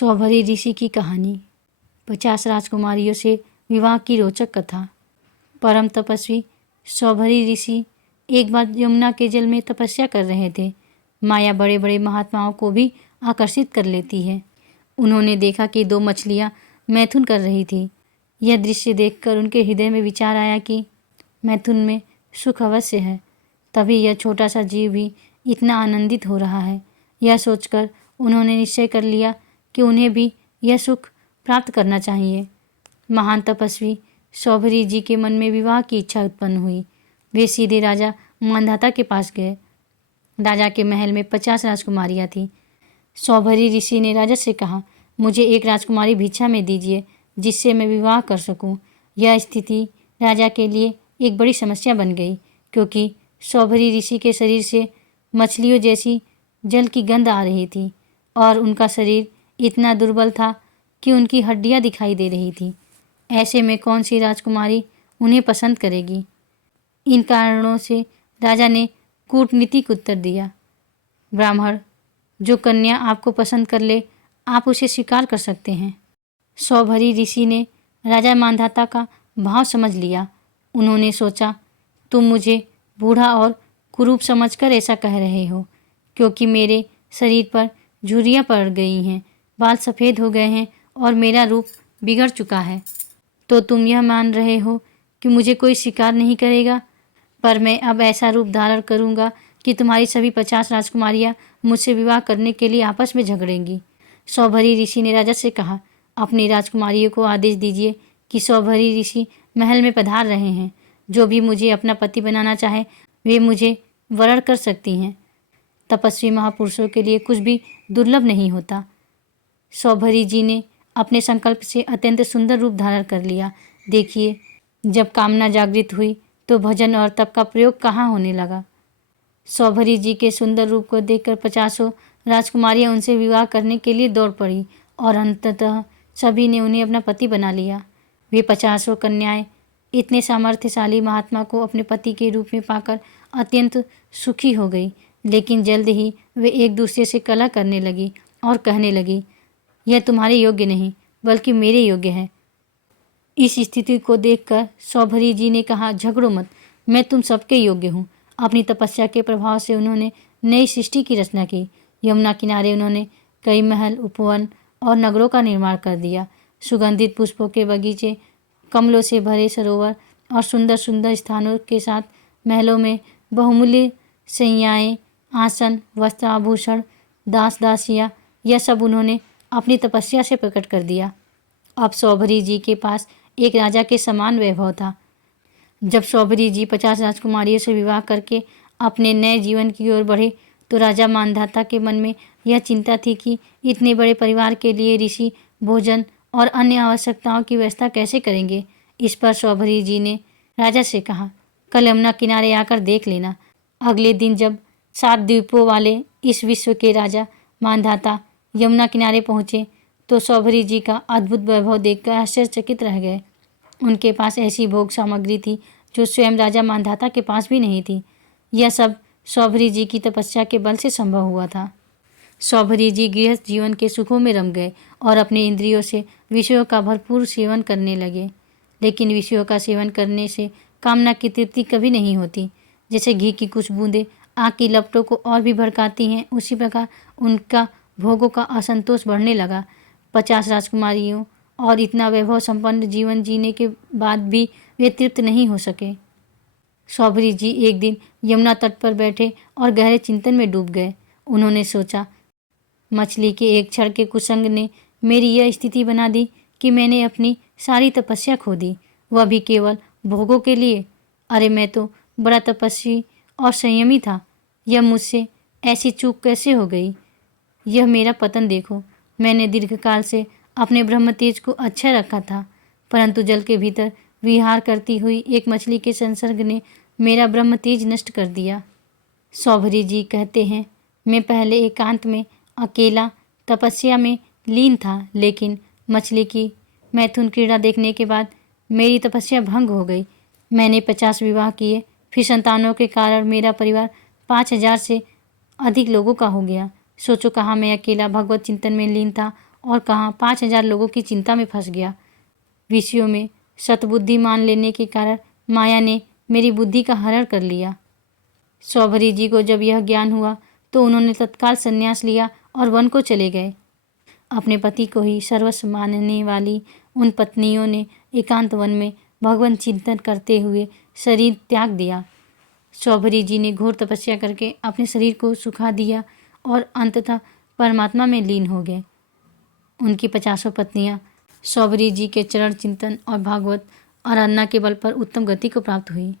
सौभरी ऋषि की कहानी। 50 राजकुमारियों से विवाह की रोचक कथा। परम तपस्वी सौभरी ऋषि एक बार यमुना के जल में तपस्या कर रहे थे। माया बड़े बड़े महात्माओं को भी आकर्षित कर लेती है। उन्होंने देखा कि 2 मछलियाँ मैथुन कर रही थी। यह दृश्य देखकर उनके हृदय में विचार आया कि मैथुन में सुख अवश्य है, तभी यह छोटा सा जीव भी इतना आनंदित हो रहा है। यह सोचकर उन्होंने निश्चय कर लिया कि उन्हें भी यह सुख प्राप्त करना चाहिए। महान तपस्वी सौभरी जी के मन में विवाह की इच्छा उत्पन्न हुई। वे सीधे राजा मांधाता के पास गए। राजा के महल में 50 राजकुमारियाँ थीं। सौभरी ऋषि ने राजा से कहा, मुझे एक राजकुमारी भिक्षा में दीजिए जिससे मैं विवाह कर सकूं। यह स्थिति राजा के लिए एक बड़ी समस्या बन गई, क्योंकि सौभरी ऋषि के शरीर से मछलियों जैसी जल की गंध आ रही थी और उनका शरीर इतना दुर्बल था कि उनकी हड्डियां दिखाई दे रही थी। ऐसे में कौन सी राजकुमारी उन्हें पसंद करेगी? इन कारणों से राजा ने कूटनीतिक उत्तर दिया, ब्राह्मण, जो कन्या आपको पसंद कर ले आप उसे स्वीकार कर सकते हैं। सौभरी ऋषि ने राजा मांधाता का भाव समझ लिया। उन्होंने सोचा, तुम मुझे बूढ़ा और कुरूप समझकर ऐसा कह रहे हो, क्योंकि मेरे शरीर पर झुर्रियाँ पड़ गई हैं, बाल सफ़ेद हो गए हैं और मेरा रूप बिगड़ चुका है। तो तुम यह मान रहे हो कि मुझे कोई स्वीकार नहीं करेगा, पर मैं अब ऐसा रूप धारण करूँगा कि तुम्हारी सभी 50 राजकुमारियाँ मुझसे विवाह करने के लिए आपस में झगड़ेंगी। सौभरी ऋषि ने राजा से कहा, अपनी राजकुमारियों को आदेश दीजिए कि सौभरी ऋषि महल में पधार रहे हैं। जो भी मुझे अपना पति बनाना चाहे वे मुझे वरण कर सकती हैं। तपस्वी महापुरुषों के लिए कुछ भी दुर्लभ नहीं होता। सौभरी जी ने अपने संकल्प से अत्यंत सुंदर रूप धारण कर लिया। देखिए, जब कामना जागृत हुई तो भजन और तप का प्रयोग कहाँ होने लगा। सौभरी जी के सुंदर रूप को देखकर 50 राजकुमारियाँ उनसे विवाह करने के लिए दौड़ पड़ी और अंततः सभी ने उन्हें अपना पति बना लिया। वे 50 कन्याएं इतने सामर्थ्यशाली महात्मा को अपने पति के रूप में पाकर अत्यंत सुखी हो गई, लेकिन जल्द ही वे एक दूसरे से कलह करने लगी और कहने लगी, यह तुम्हारे योग्य नहीं बल्कि मेरे योग्य है। इस स्थिति को देखकर सौभरी जी ने कहा, झगड़ो मत, मैं तुम सबके योग्य हूँ। अपनी तपस्या के प्रभाव से उन्होंने नई सृष्टि की रचना की। यमुना किनारे उन्होंने कई महल, उपवन और नगरों का निर्माण कर दिया। सुगंधित पुष्पों के बगीचे, कमलों से भरे सरोवर और सुंदर सुंदर स्थानों के साथ महलों में बहुमूल्य शैय्याएँ, आसन, वस्त्र, आभूषण, दास दासियाँ, यह सब उन्होंने अपनी तपस्या से प्रकट कर दिया। अब सौभरी जी के पास एक राजा के समान वैभव था। जब सौभरी जी 50 राजकुमारियों से विवाह करके अपने नए जीवन की ओर बढ़े तो राजा मांधाता के मन में यह चिंता थी कि इतने बड़े परिवार के लिए ऋषि भोजन और अन्य आवश्यकताओं की व्यवस्था कैसे करेंगे। इस पर सौभरी जी ने राजा से कहा, कल यमुना किनारे आकर देख लेना। अगले दिन जब 7 द्वीपों वाले इस विश्व के राजा मांधाता यमुना किनारे पहुँचे तो सौभरी जी का अद्भुत वैभव देखकर आश्चर्यचकित रह गए। उनके पास ऐसी भोग सामग्री थी जो स्वयं राजा मांधाता के पास भी नहीं थी। यह सब सौभरी जी की तपस्या के बल से संभव हुआ था। सौभरी जी गृहस्थ जीवन के सुखों में रम गए और अपने इंद्रियों से विषयों का भरपूर सेवन करने लगे। लेकिन विषयों का सेवन करने से कामना की तृप्ति कभी नहीं होती। जैसे घी की कुछ बूंदें आग की लपटों को और भी भड़काती हैं, उसी प्रकार उनका भोगों का असंतोष बढ़ने लगा। 50 राजकुमारियों और इतना वैभव संपन्न जीवन जीने के बाद भी वे तृप्त नहीं हो सके। सौभरी जी एक दिन यमुना तट पर बैठे और गहरे चिंतन में डूब गए। उन्होंने सोचा, मछली के एक क्षण के कुसंग ने मेरी यह स्थिति बना दी कि मैंने अपनी सारी तपस्या खो दी, वह भी केवल भोगों के लिए। अरे, मैं तो बड़ा तपस्वी और संयमी था, यह मुझसे ऐसी चूक कैसे हो गई। यह मेरा पतन देखो। मैंने दीर्घकाल से अपने ब्रह्म तेज को अच्छा रखा था, परंतु जल के भीतर विहार करती हुई एक मछली के संसर्ग ने मेरा ब्रह्म तेज नष्ट कर दिया। सौभरी जी कहते हैं, मैं पहले एकांत में अकेला तपस्या में लीन था, लेकिन मछली की मैथुन क्रीड़ा देखने के बाद मेरी तपस्या भंग हो गई। मैंने 50 विवाह किए, फिर संतानों के कारण मेरा परिवार 5000 से अधिक लोगों का हो गया। सोचो, कहाँ मैं अकेला भगवत चिंतन में लीन था और कहाँ 5,000 लोगों की चिंता में फंस गया। विषयों में सतबुद्धि मान लेने के कारण माया ने मेरी बुद्धि का हरण कर लिया। शौभरी जी को जब यह ज्ञान हुआ तो उन्होंने तत्काल संन्यास लिया और वन को चले गए। अपने पति को ही सर्वस्व मानने वाली उन पत्नियों ने एकांत वन में भगवान चिंतन करते हुए शरीर त्याग दिया। शौभरी जी ने घोर तपस्या करके अपने शरीर को सुखा दिया और अंततः परमात्मा में लीन हो गए। उनकी 50 पत्नियां शौभरी जी के चरण चिंतन और भागवत आराधना के बल पर उत्तम गति को प्राप्त हुई।